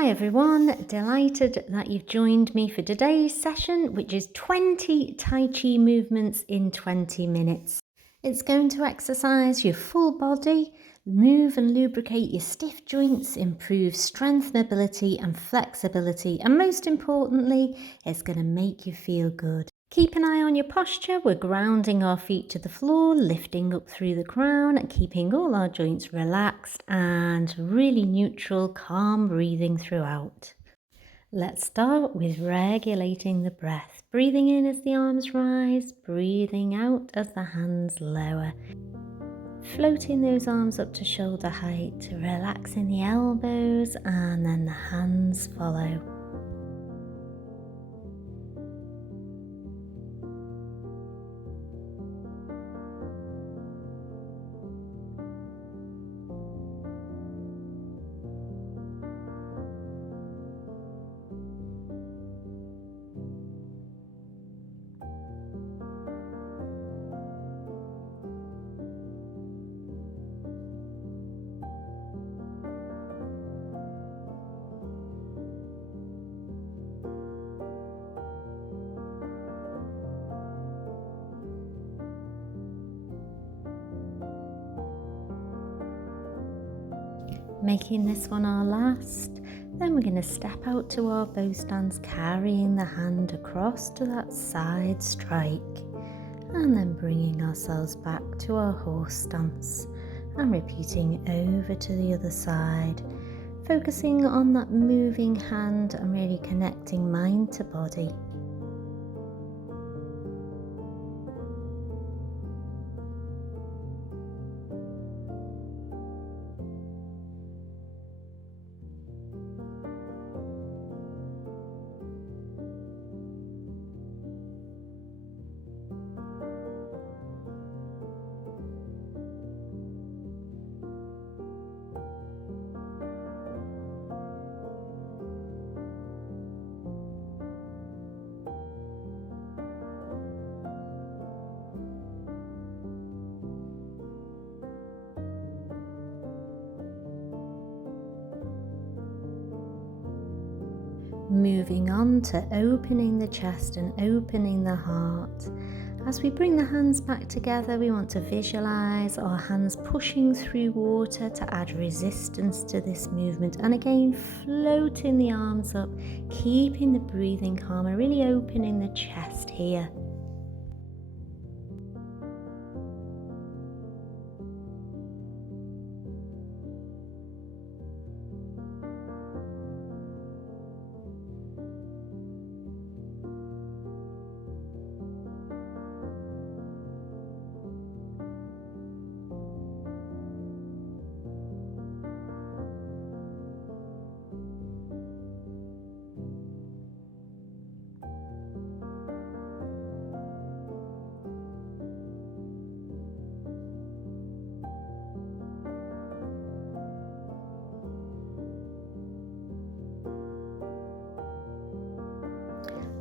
Hi everyone, delighted that you've joined me for today's session, which is 20 Tai Chi movements in 20 minutes. It's going to exercise your full body, move and lubricate your stiff joints, improve strength, mobility and flexibility, and most importantly, it's going to make you feel good. Keep an eye on your posture. We're grounding our feet to the floor, lifting up through the crown, keeping all our joints relaxed and really neutral, calm breathing throughout. Let's start with regulating the breath. Breathing in as the arms rise, breathing out as the hands lower. Floating those arms up to shoulder height, relaxing the elbows and then the hands follow. Making this one our last, then we're going to step out to our bow stance, carrying the hand across to that side strike, and then bringing ourselves back to our horse stance and repeating over to the other side, focusing on that moving hand and really connecting mind to body. Moving on to opening the chest and opening the heart. As we bring the hands back together, we want to visualize our hands pushing through water to add resistance to this movement. And again, floating the arms up, keeping the breathing calm and really opening the chest here.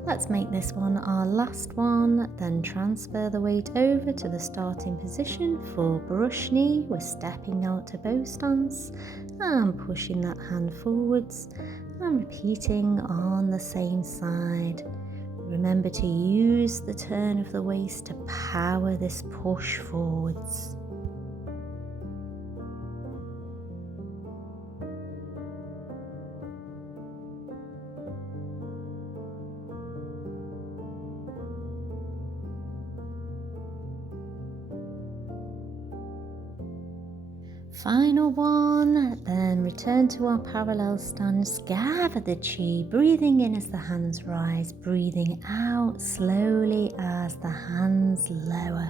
Let's make this one our last one, then transfer the weight over to the starting position for brush knee. We're stepping out to bow stance and pushing that hand forwards and repeating on the same side. Remember to use the turn of the waist to power this push forwards. Final one, then return to our parallel stance, gather the chi, breathing in as the hands rise, breathing out slowly as the hands lower.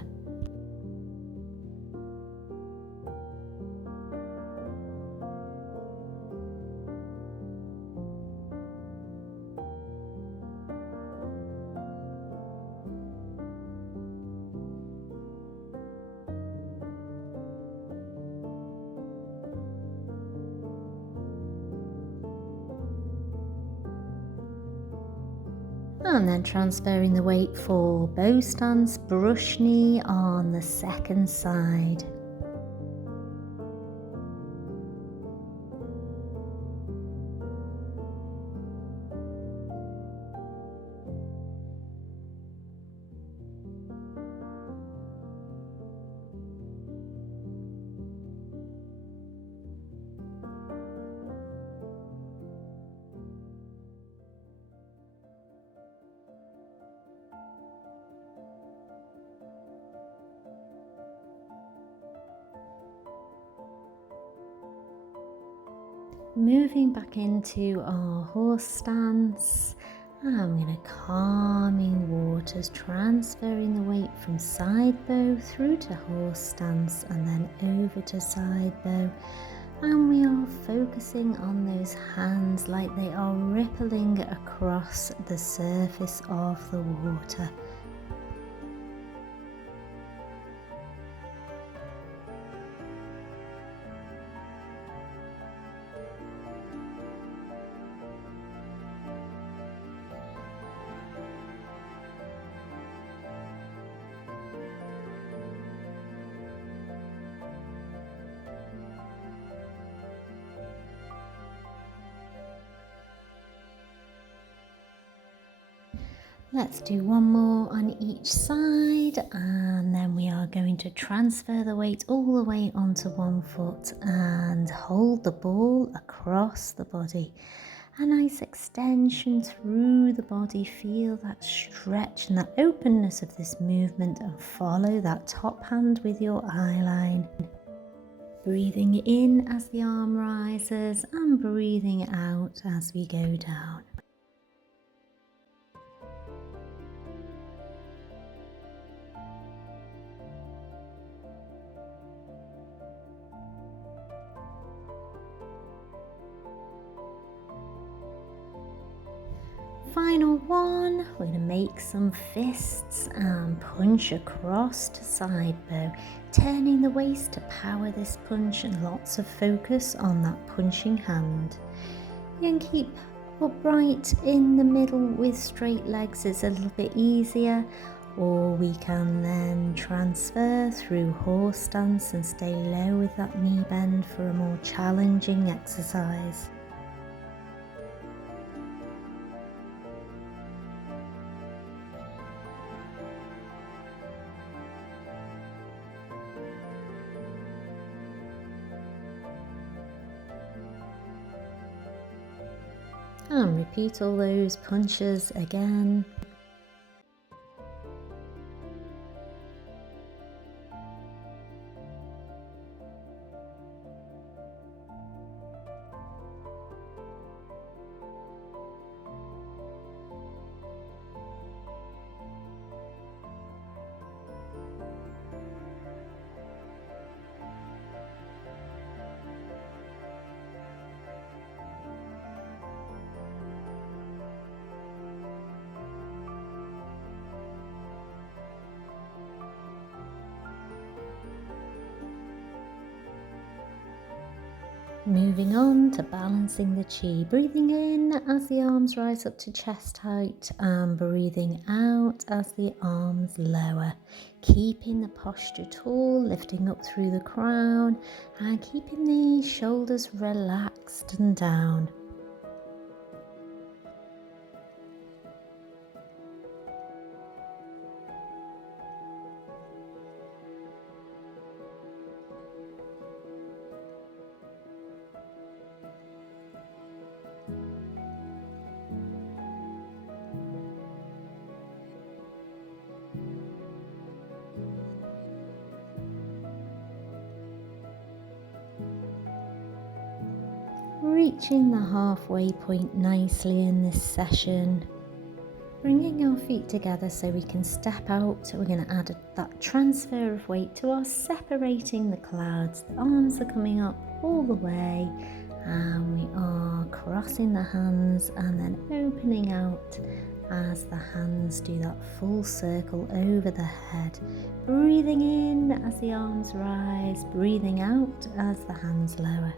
And then transferring the weight for bow stance, brush knee on the second side. Moving back into our horse stance, I'm going to calming waters, transferring the weight from side bow through to horse stance and then over to side bow. And we are focusing on those hands like they are rippling across the surface of the water. Let's do one more on each side, and then we are going to transfer the weight all the way onto one foot and hold the ball across the body. A nice extension through the body. Feel that stretch and that openness of this movement, and follow that top hand with your eye line. Breathing in as the arm rises and breathing out as we go down. Final one, we're going to make some fists and punch across to side bow, turning the waist to power this punch and lots of focus on that punching hand. You can keep upright in the middle with straight legs, it's a little bit easier, or we can then transfer through horse stance and stay low with that knee bend for a more challenging exercise. And repeat all those punches again. Moving on to balancing the chi, breathing in as the arms rise up to chest height and breathing out as the arms lower. Keeping the posture tall, lifting up through the crown and keeping the shoulders relaxed and down. Reaching the halfway point nicely in this session. Bringing our feet together so we can step out. We're going to add that transfer of weight to our separating the clouds. The arms are coming up all the way and we are crossing the hands and then opening out as the hands do that full circle over the head. Breathing in as the arms rise, breathing out as the hands lower.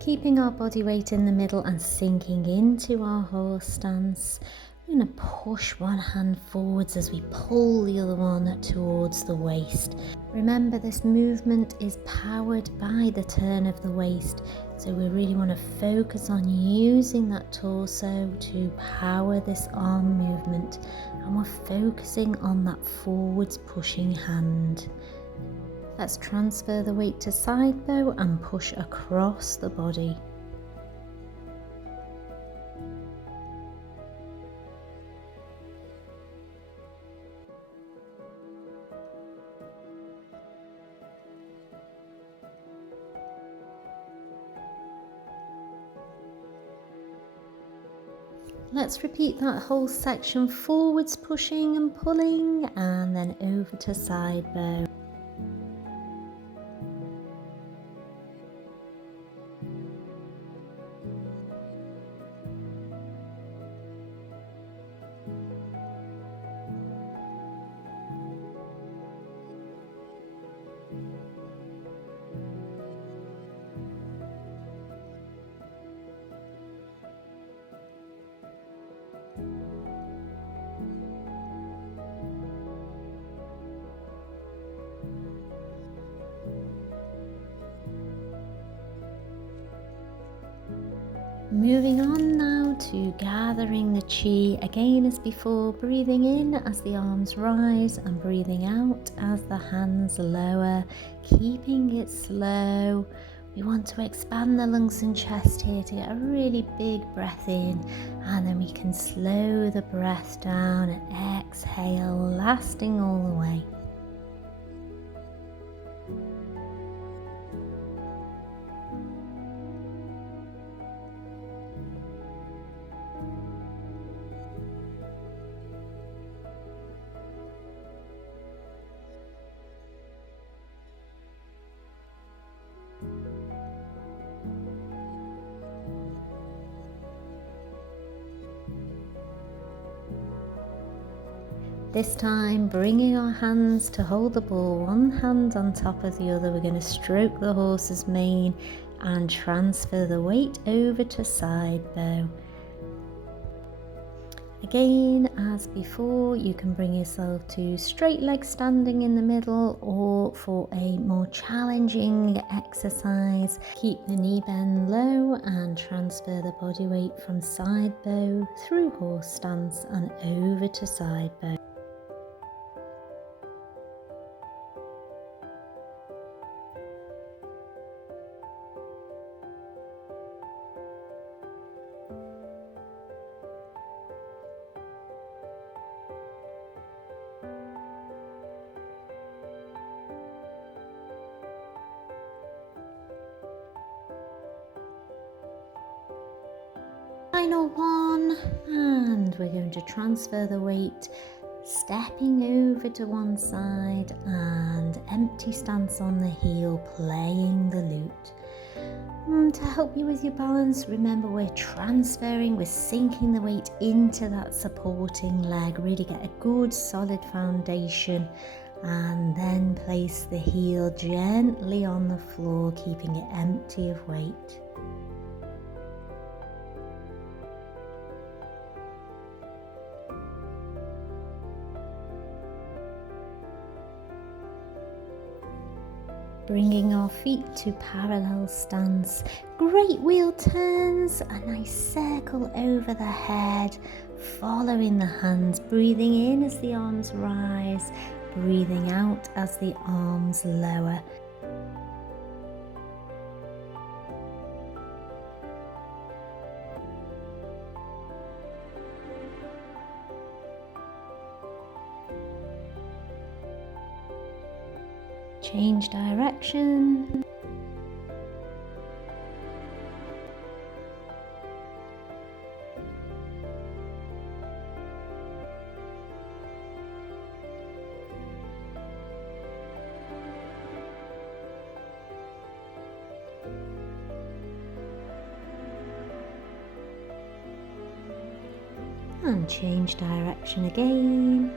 Keeping our body weight in the middle and sinking into our horse stance, We're going to push one hand forwards as we pull the other one towards the waist. Remember, this movement is powered by the turn of the waist, so we really want to focus on using that torso to power this arm movement, and we're focusing on that forwards pushing hand. Let's transfer the weight to side bow and push across the body. Let's repeat that whole section, forwards pushing and pulling, and then over to side bow. Moving on now to gathering the chi, again as before, breathing in as the arms rise and breathing out as the hands lower, keeping it slow. We want to expand the lungs and chest here to get a really big breath in, and then we can slow the breath down and exhale, lasting all the way. This time, bringing our hands to hold the ball, one hand on top of the other. We're going to stroke the horse's mane and transfer the weight over to side bow. Again, as before, you can bring yourself to straight leg standing in the middle, or for a more challenging exercise, keep the knee bend low and transfer the body weight from side bow through horse stance and over to side bow. Final one, and we're going to transfer the weight, stepping over to one side and empty stance on the heel, playing the lute. To help you with your balance, remember we're transferring, we're sinking the weight into that supporting leg, really get a good solid foundation, and then place the heel gently on the floor, keeping it empty of weight. Bringing our feet to parallel stance, great wheel turns, a nice circle over the head, following the hands, breathing in as the arms rise, breathing out as the arms lower. Change direction. And change direction again.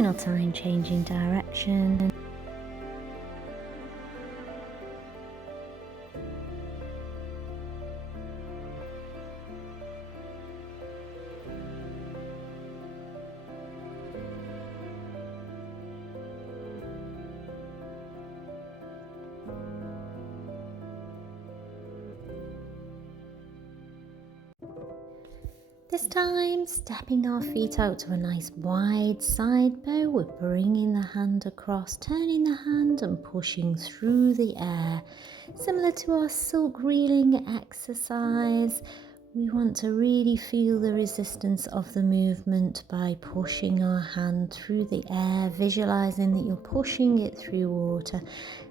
final time changing direction. This time, stepping our feet out to a nice wide side bow, we're bringing the hand across, turning the hand and pushing through the air. Similar to our silk reeling exercise, we want to really feel the resistance of the movement by pushing our hand through the air, visualizing that you're pushing it through water.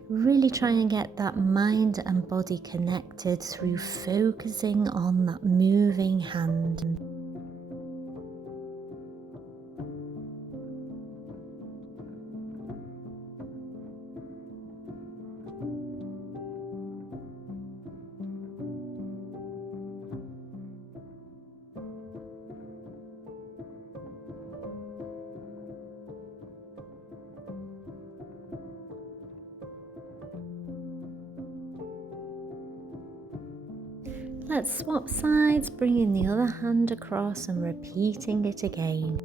Really try and get that mind and body connected through focusing on that moving hand. Let's swap sides, bringing the other hand across and repeating it again.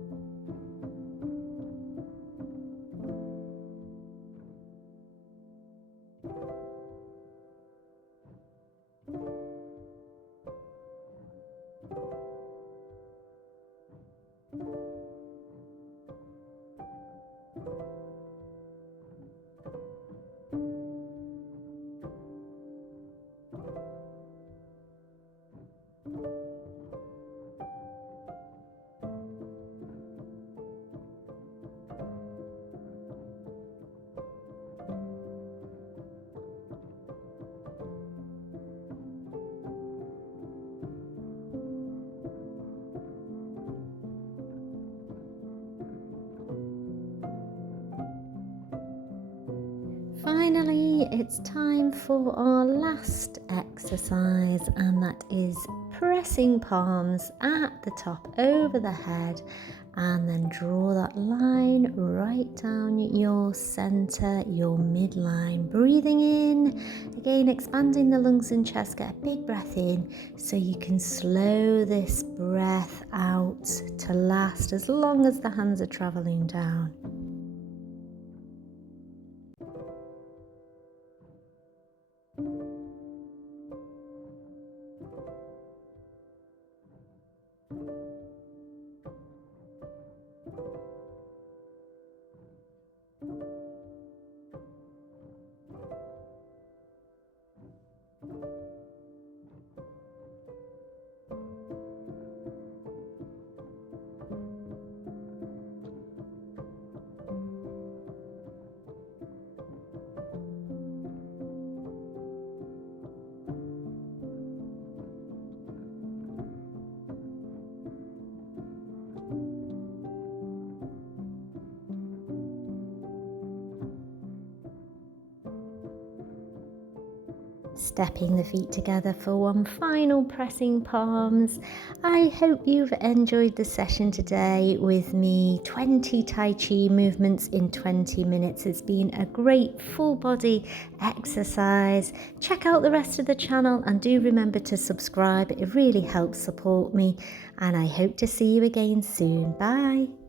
Finally, it's time for our last exercise, and that is pressing palms at the top over the head, and then draw that line right down your center, your midline. Breathing in, again expanding the lungs and chest, get a big breath in so you can slow this breath out to last as long as the hands are traveling down. Stepping the feet together for one final pressing palms. I hope you've enjoyed the session today with me. 20 Tai Chi movements in 20 minutes. It's been a great full body exercise. Check out the rest of the channel and do remember to subscribe. It really helps support me, and I hope to see you again soon. Bye.